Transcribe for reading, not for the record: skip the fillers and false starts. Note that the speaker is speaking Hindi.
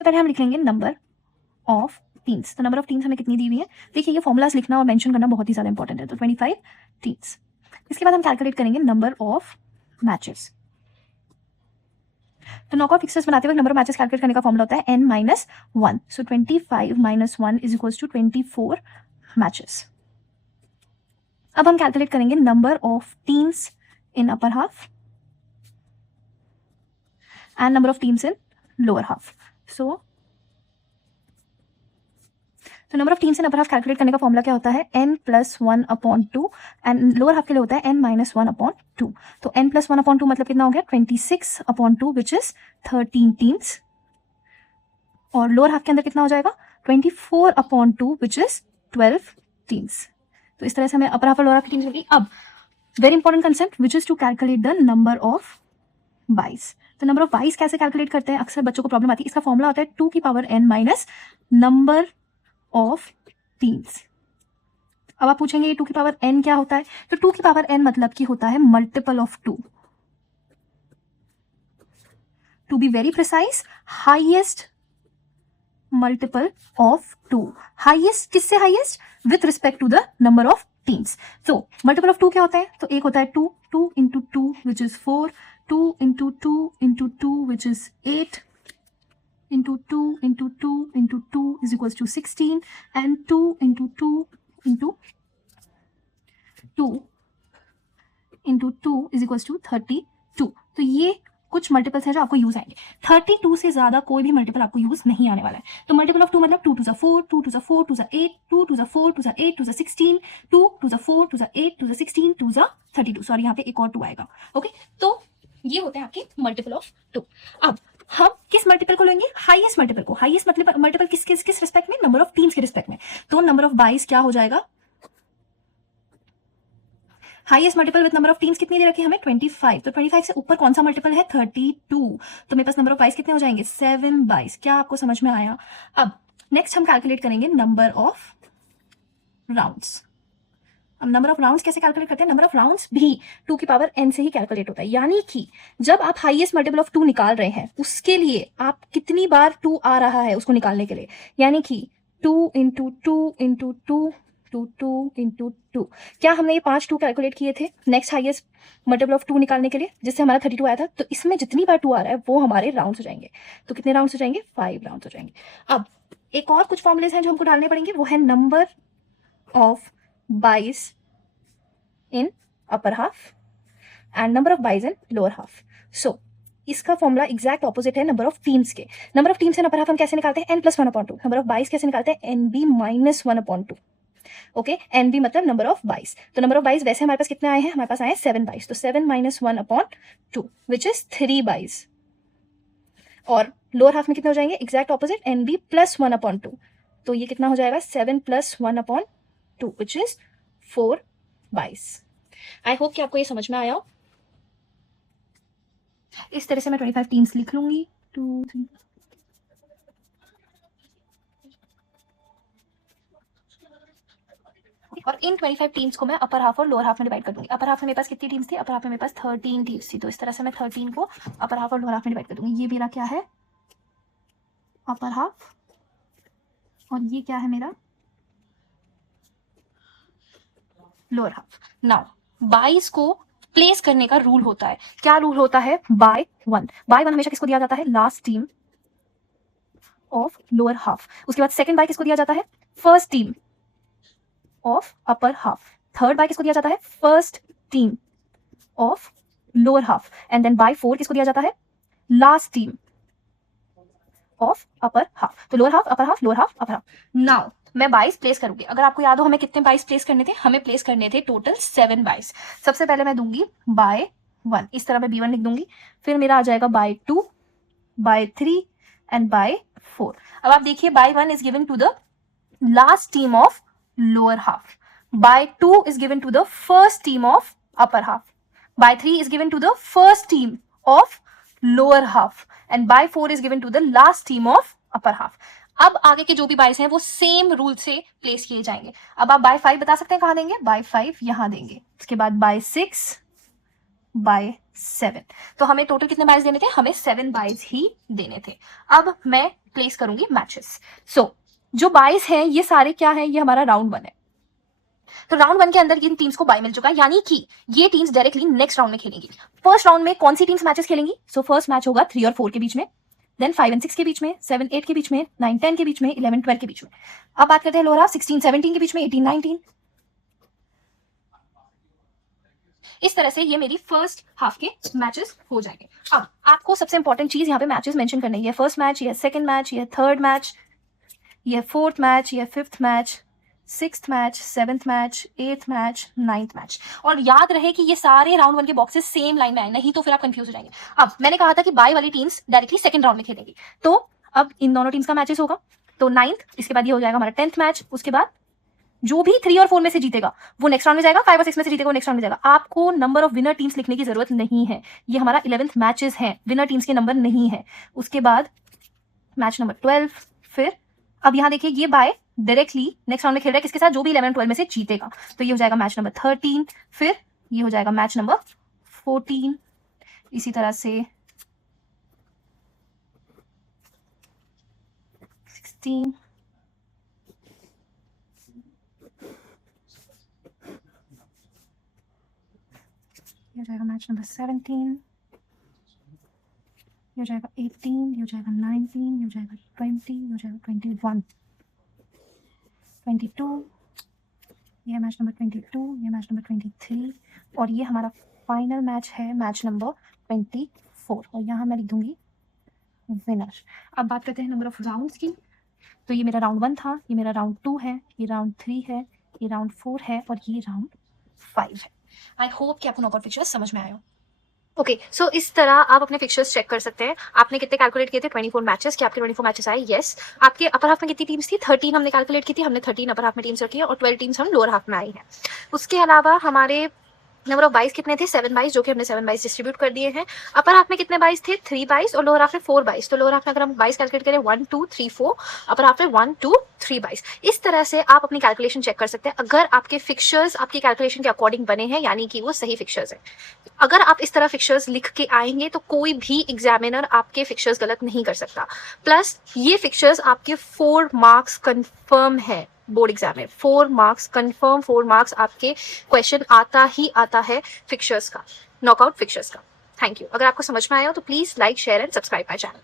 पहले हम लिख लेंगे नंबर ऑफ टीम्स। तो नंबर ऑफ टीम्स हमें कितनी दी हुई है, देखिए ये फॉर्मूलाज लिखना और मेंशन करना बहुत ही ज़्यादा इंपॉर्टेंट है। तो 25 टीम्स। इसके बाद हम कैलकुलेट करेंगे नंबर ऑफ मैचेस। तो नॉकआउट फिक्सर्स बनाते वक्त नंबर ऑफ मैचेस कैलकुलेट करने का फॉर्मूला होता है n-1। So 25 - 1 is equals to 24 matches. अब हम कैलकुलेट करेंगे number of teams in upper half and number of teams in lower half. तो number of teams in upper half calculate करने का फॉर्मूला क्या होता है, n+1/2 एंड लोअर हाफ के लिए होता है n-1/2। तो n+1/2 मतलब कितना हो गया 26/2 विच इज 13 टीम्स, और लोअर हाफ के अंदर कितना हो जाएगा 24/2 विच इज 12 टीम्स। तो इस तरह से हमें अपर हाफ और लोअर हाफ की टीम्स मिली। अब very important concept which is to calculate the number of byes. तो नंबर ऑफ बाइस कैसे कैलकुलेट करते हैं, अक्सर बच्चों को प्रॉब्लम आती है। इसका फॉर्मूला होता है 2 की power n minus number of teams. अब आप पूछेंगे 2 की पावर n क्या होता है, तो 2 की पावर n मतलब कि होता है multiple of 2। To be very precise, highest multiple of 2। Highest किससे highest, with respect to the number of teams. तो मल्टीपल ऑफ 2 क्या होता है, तो एक होता है 2, 2 into 2 which is 4, 2 into 2 into 2 which is 8 into 2 into 2 into 2 is equals to 16 and 2 into 2 into 2 into 2 is equals to 32। तो ये कुछ मल्टीपल्स हैं जो आपको यूज आएंगे। 32 से ज्यादा कोई भी मल्टीपल आपको यूज नहीं आने वाला है। तो मल्टीपल ऑफ 2 मतलब 2 to the 4, 2 to the 4 to the 8, 2 to the 4 to the 8 to the 16, 2 to the 4 to the 8 to the 16 to the 32। Sorry यहाँ पे एक और 2 आएगा। ओके, तो ये होते हैं आपके मल्टीपल ऑफ 2। अब हम किस मल्टीपल को लेंगे, हाईएस्ट मल्टीपल को। हाईएस्ट मल्टीपल किस रिस्पेक्ट में, नंबर ऑफ टीम्स के रिस्पेक्ट में। तो नंबर ऑफ बाइस क्या हो जाएगा, highest multiple with number of teams कितनी दे रखी है हमें 25। तो 25 से ऊपर कौन सा मल्टीपल है 32। तो मेरे पास नंबर ऑफ बाइस कितने हो जाएंगे 7 बाइस। क्या आपको समझ में आया। अब नेक्स्ट हम कैलकुलेट करेंगे नंबर ऑफ राउंड्स। अब नंबर ऑफ राउंड्स कैसे कैलकुलेट करते हैं, नंबर ऑफ राउंड्स भी 2 की पावर n से ही कैलकुलेट होता है। यानी कि जब आप हाईएस्ट मल्टीपल ऑफ 2 निकाल रहे हैं उसके लिए आप कितनी बार 2 आ रहा है उसको निकालने के लिए, यानी कि 2 इंटू 2 इंटू 2 टू 2 इंटू 2। क्या हमने ये 5 2 कैलकुलेट किए थे नेक्स्ट हाईएस्ट मल्टीपल ऑफ 2 निकालने के लिए, जिससे हमारा 32 आया था। तो इसमें जितनी बार 2 आ रहा है वो हमारे राउंड्स हो जाएंगे। तो कितने राउंड्स हो जाएंगे 5 राउंड्स हो जाएंगे। अब एक और कुछ फॉर्मुलेस हैं जो हमको डालने पड़ेंगे, वो है नंबर ऑफ बाइस in upper half and number of buys in lower half। so इसका फॉर्मूला एग्जैक्ट ऑपोजिट है नंबर ऑफ टीम्स के। Number of teams in upper half हम कैसे निकालते हैं n+1/2। नंबर ऑफ बाइस कैसे निकालते हैं nb-1/2। ओके, nb मतलब नंबर ऑफ बाइस। तो नंबर ऑफ बाइस वैसे हमारे पास कितने आए हैं, हमारे पास आए हैं 7 बाइस। तो 7 - 1/2 विच इज 3 बाइस। और लोअर हाफ में कितने हो जाएंगे, एग्जैक्ट ऑपोजिट nb+1/2। तो ये कितना हो जाएगा 7 + 1/2 विच इज 4 बाइस। आई होप कि आपको ये समझ में आया हो। इस तरह से मैं 25 टीम्स लिख लूंगी। 2 3 और इन 25 टीम्स को मैं अपर हाफ और लोअर हाफ में डिवाइड कर दूंगी। अपर हाफ में मेरे पास कितनी टीम्स थी, अपर हाफ में मेरे पास 13 टीम्स थी। तो इस तरह से मैं 13 को अपर हाफ और लोअर हाफ में डिवाइड कर दूंगी। ये मेरा क्या है अपर हाफ और ये क्या है मेरा लोअर हाफ। नाउ बाइस को प्लेस करने का रूल होता है। क्या रूल होता है, बाय 1। बाय 1 हमेशा किसको दिया जाता है, last team of lower half. उसके बाद सेकंड बाय किसको दिया जाता है, first team of upper half. Third bye किसको दिया जाता है, first team of lower half. And then bye 4 किसको दिया जाता है, last team of upper half. तो lower half, upper half, lower half, upper half. Now मैं बाइस प्लेस करूंगी। अगर आपको याद हो हमें कितने बाइस प्लेस करने थे, हमें प्लेस करने थे टोटल 7 बाइस। सबसे पहले मैं दूंगी बाय 1, इस तरह मैं b1 लिख दूंगी। फिर मेरा आ जाएगा बाय 2, बाय 3 एंड बाय 4। अब आप देखिए bye 1 is given to the last team of lower half, bye 2 is given to the first team of upper half, bye 3 is given to the first team of lower half and bye 4 is given to the last team of upper half. अब आगे के जो भी बाइस हैं वो सेम रूल से प्लेस किए जाएंगे। अब आप बाय 5 बता सकते हैं कहां देंगे, बाय 5 यहां देंगे। उसके बाद बाय 6, बाय 7। तो हमें टोटल कितने बाइस देने थे, हमें 7 बाइस ही देने थे। अब मैं प्लेस करूंगी मैचेस। सो जो बाइस हैं ये सारे क्या है, ये हमारा राउंड 1 है। तो राउंड 1 के अंदर इन टीम्स को बाय मिल चुका है, यानी कि ये टीम्स डायरेक्टली नेक्स्ट राउंड में खेलेंगी। फर्स्ट राउंड में कौन सी टीम्स मैचेस खेलेंगी? सो फर्स्ट मैच होगा 3 और 4 के बीच में, देन 5 और 6 के बीच में, 7 8 के बीच में, 9 10 के बीच में, 11 12 के बीच में। अब बात करते हैं लोअर हाफ, 16 17 के बीच में, 18 19। इस तरह से ये मेरी फर्स्ट हाफ के मैचेस हो जाएंगे। अब आपको सबसे इंपॉर्टेंट चीज यहाँ पे मैचेस मेंशन करनी है। फर्स्ट मैच, ये सेकंड मैच, ये थर्ड मैच, ये फोर्थ मैच, ये fifth match, sixth match, seventh match, eighth match, ninth match. और याद रहे कि ये सारे राउंड 1 के बॉक्सेस सेम लाइन में आए, नहीं तो फिर आप कंफ्यूज हो जाएंगे। अब मैंने कहा था कि बाय वाली टीम्स डायरेक्टली सेकंड राउंड में खेलेंगी, तो अब इन दोनों टीम्स का मैचेस होगा। तो 9th, इसके बाद ये हो जाएगा हमारा 10th मैच। उसके बाद जो भी 3 और 4 में से जीतेगा वो नेक्स्ट राउंड में जाएगा, 5 और 6 में से जीतेगा वो नेक्स्ट राउंड में जाएगा। आपको नंबर ऑफ विनर टीम्स लिखने की जरूरत नहीं है, ये हमारा 11th मैचेस है, विनर टीम्स के नंबर नहीं है। उसके बाद मैच नंबर 12। फिर अब यहाँ देखिए ये बाय डायरेक्टली नेक्स्ट राउंड में खेल रहा है किसके साथ? जो भी 11 और 12 में से जीतेगा। तो ये हो जाएगा मैच नंबर 13, फिर ये हो जाएगा मैच नंबर 14, इसी तरह से 16, ये हो जाएगा मैच नंबर 17, ये हो जाएगा 18, ये हो जाएगा 19, ये हो जाएगा 20, ये हो जाएगा 21, 22, ये मैच नंबर 22, ये मैच नंबर 23, और ये हमारा फाइनल मैच है मैच नंबर 24, और यहाँ मैं लिख दूंगी विनर। अब बात करते हैं नंबर ऑफ राउंड्स की। तो ये मेरा राउंड 1 था, ये मेरा राउंड 2 है, ये राउंड 3 है, ये राउंड 4 है, और ये राउंड 5 है। आई होप कि आपको नॉकआउट फिक्चर्स समझ में आए हो। ओके, सो इस तरह आप अपने फिक्चर्स चेक कर सकते हैं। आपने कितने कैलकुलेट किए थे? 24 मैचेस। क्या आपके 24 मैचेस आए? यस। आपके अपर हाफ में कितनी टीम्स थी? 13 हमने कैलकुलेट की थी, हमने 13 अपर हाफ में टीम्स रखी है, और 12 टीम्स हम लोअर हाफ में आई हैं। उसके अलावा हमारे नंबर ऑफ बाइस कितने थे? 7 बाइस, जो कि हमने 7 बाइस डिस्ट्रीब्यूट कर दिए हैं। अपर हाफ में कितने बाइस थे? 3 बाइस, और लोअर हाफ में 4 बाइस। तो लोअर हाफ में अगर हम बाइस कैलकुलेट करें 1 2 3 4, अपर हाफ में 1 2 3 बाइस। इस तरह से आप अपनी कैलकुलेशन चेक कर सकते हैं अगर आपके फिक्चर्स आपकी कैलकुलेशन के अकॉर्डिंग बने हैं, यानी कि वो सही फिक्चर्स हैं। अगर आप इस तरह फिक्चर्स लिख के आएंगे तो कोई भी एग्जामिनर आपके फिक्चर्स गलत नहीं कर सकता। प्लस ये फिक्चर्स आपके 4 मार्क्स कंफर्म है बोर्ड एग्जाम में। 4 मार्क्स कंफर्म, 4 मार्क्स आपके क्वेश्चन आता ही आता है फिक्चर्स का, नॉकआउट फिक्चर्स का। Thank you. अगर आपको समझ में आया हो तो please like, share and subscribe my channel.